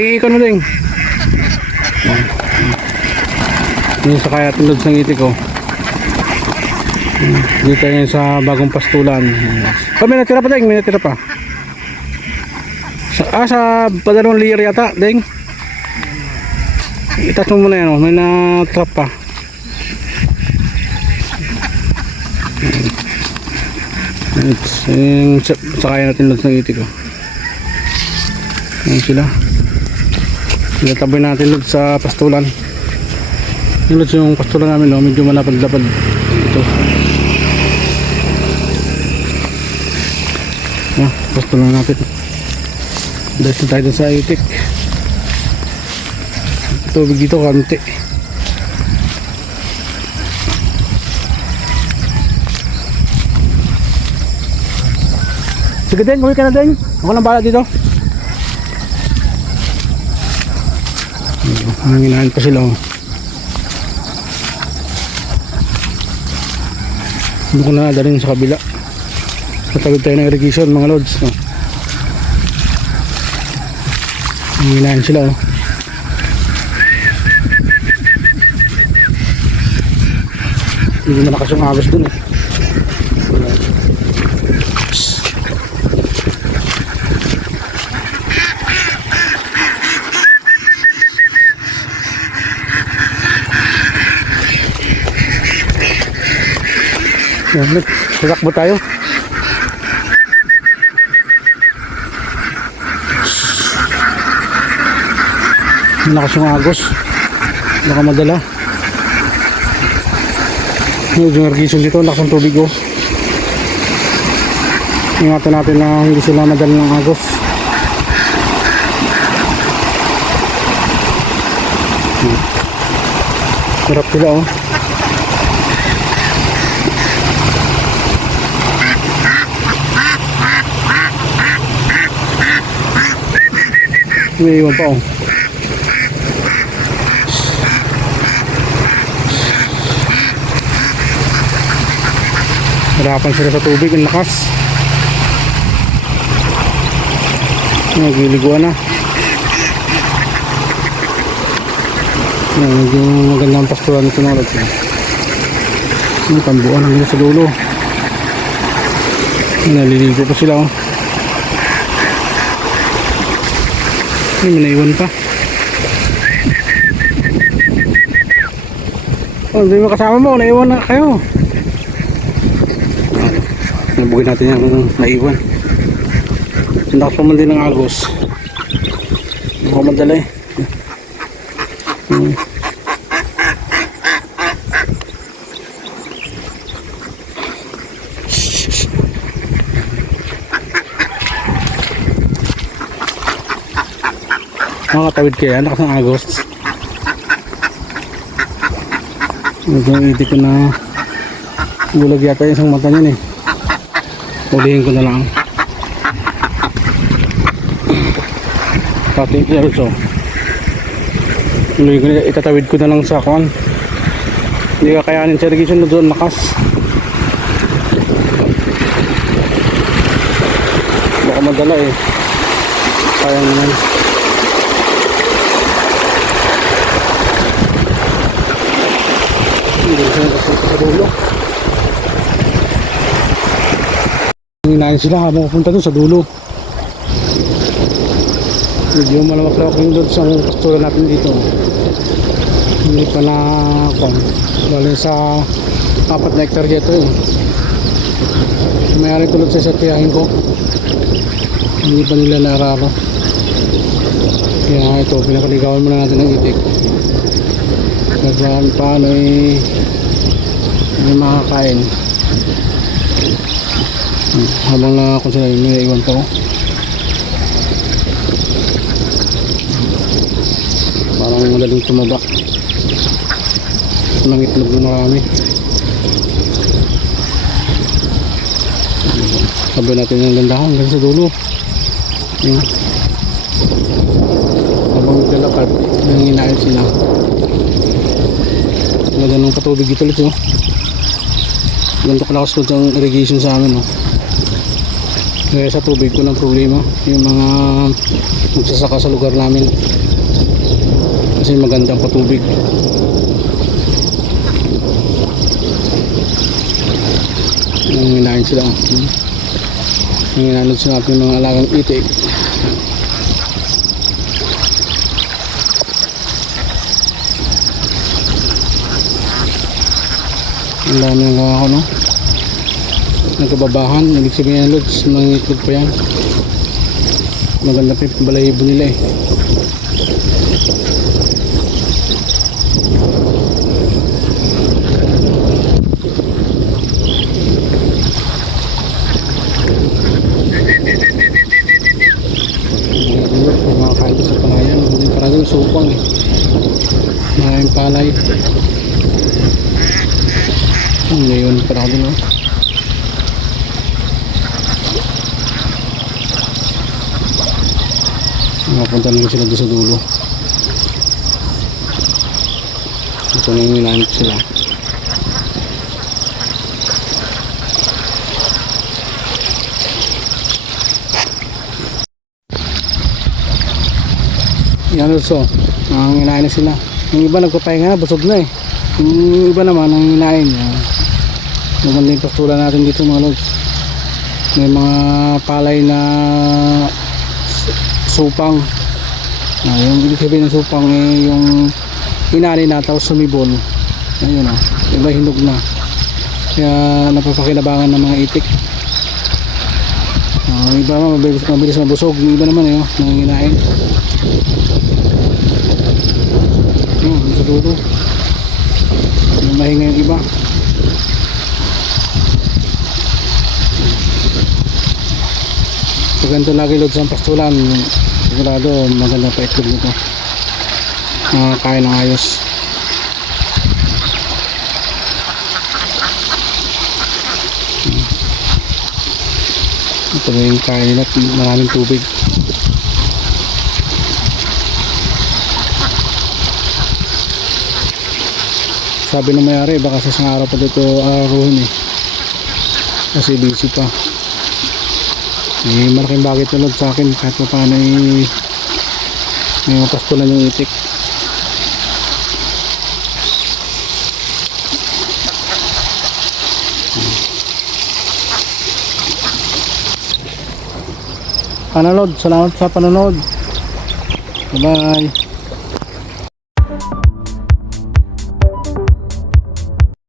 Sige, ikon mo ding. Yun sa kaya tulad ng itik ko. Dito ngayon sa bagong pastulan. Oh, may natira pa ding, may natira pa. Sa padalawang layer yata, ding. Itas mo muna yan, oh. May na-trap pa. Yung sakaya natin lods ng itik ko. Ayan sila. Nataboy natin lods sa pastulan. Yung lods yung pastulan namin, oh, medyo malapad-lapad ito. Pastulan natin. Dahil na tayo sa itik. Tubig dito kanti. Sige din, uwi ka na din. Ako nang bahala dito. Hanginahan pa sila, oh. Hindi ko na dalhin sa kabila. Tatawid tayo ng irrigation mga lods, oh. Hanginahan sila, oh. Hindi malakas yung agos dun, eh. Yan, sasakbo tayo. Malakas yung agos. Baka madala. Yung irrigation dito, lakas ng tubig, oh. Ingatan natin na hindi sila madala ng agos. Sarap sila, oh. May iwan pa, oh. Harapan sila sa tubig, ang lakas. Nagiliguan na. Medyo magandang pasturan nito na ulit. Tambuan lang sa dulo. Naliligo pa sila, oh. May naiwan pa. Oh, hindi mo kasama mo, naiwan na kayo. Nabugin natin yung naiwan. Hindi ako pamandi ng agos. Hindi ko madala, eh. Makatawid kaya, lakas ng agos. Medyo itik ko na bulag yata yung isang mata niyan, eh. Ulihin ko na lang. Pati so ulihin ko na, itatawid ko na lang sa kuwan. Hindi kakayanin sa irrigation na doon, lakas. Baka madala, eh. Sayang naman. Hindi sa dulo. Hinahin sila habang pupunta doon sa dulo. Medyo malawak-lawak yung doon sa pasturan natin dito. Hindi pa na galing sa 4 na hektarya ito, eh. Mayroon tulad sa tiyahin ko. Hindi pa nila naararo. Kaya ito, pinakaligawan muna natin ng itik. Kasi paano, eh, may makakain. Habang na kung sila yung may iwan pa, oh. Parang madaling tumaba ng itlog na marami. Sabi natin yung gandahan hanggang sa dulo. Yun. Habang naglalakad, yung hinahin sila. Ganda ng patubig dito ulit, oh. Ganito kalakas ko ang irrigation sa amin, oh. Kaya sa tubig ko ng problema yung mga magsasaka sa lugar namin kasi magandang patubig. Hinahin sila, hinanod sila natin mga alagang itik. Ang dami ng gawa ko, no? Nagkababahan, ibig sabihin ng lods, mangitlog pa yan. Maganda pa yung balahibo nila eh. Mga kain sa palayan, hindi parang yung supang eh. Maraming palay. Ngayon para ako dun, no? Mapunta naman sila doon sa dulo. Ito na yung hinanap sila. Yan also, ang hinain na sila. Yung iba nagpapahinga na, busog na eh. Yung iba naman ang hinain niya. Maganda yung pastura natin dito mga lods. May mga palay na supang. Yung ibig sabihin ng supang eh, yung inani na tapos sumibol. Ayun o, iba hinog na. Kaya napapakinabangan ng mga itik. Iba naman mabilis mabusog. Yung iba naman eh, nanginginain. Sa dulo. Yung mahinga yung iba. So ganito lagi lods ang pastulan. Sigurado maganda pa itlog nito. Kain ng ayos. Ito na yung kain nila at maraming tubig. Sabi ng mayari baka sa isang araw pa dito araruhin eh. Kasi busy pa. Malaking bagay tulad sa akin kahit pa paano may mapastulan yung itik. Panonood, salamat sa panonood. Bye bye.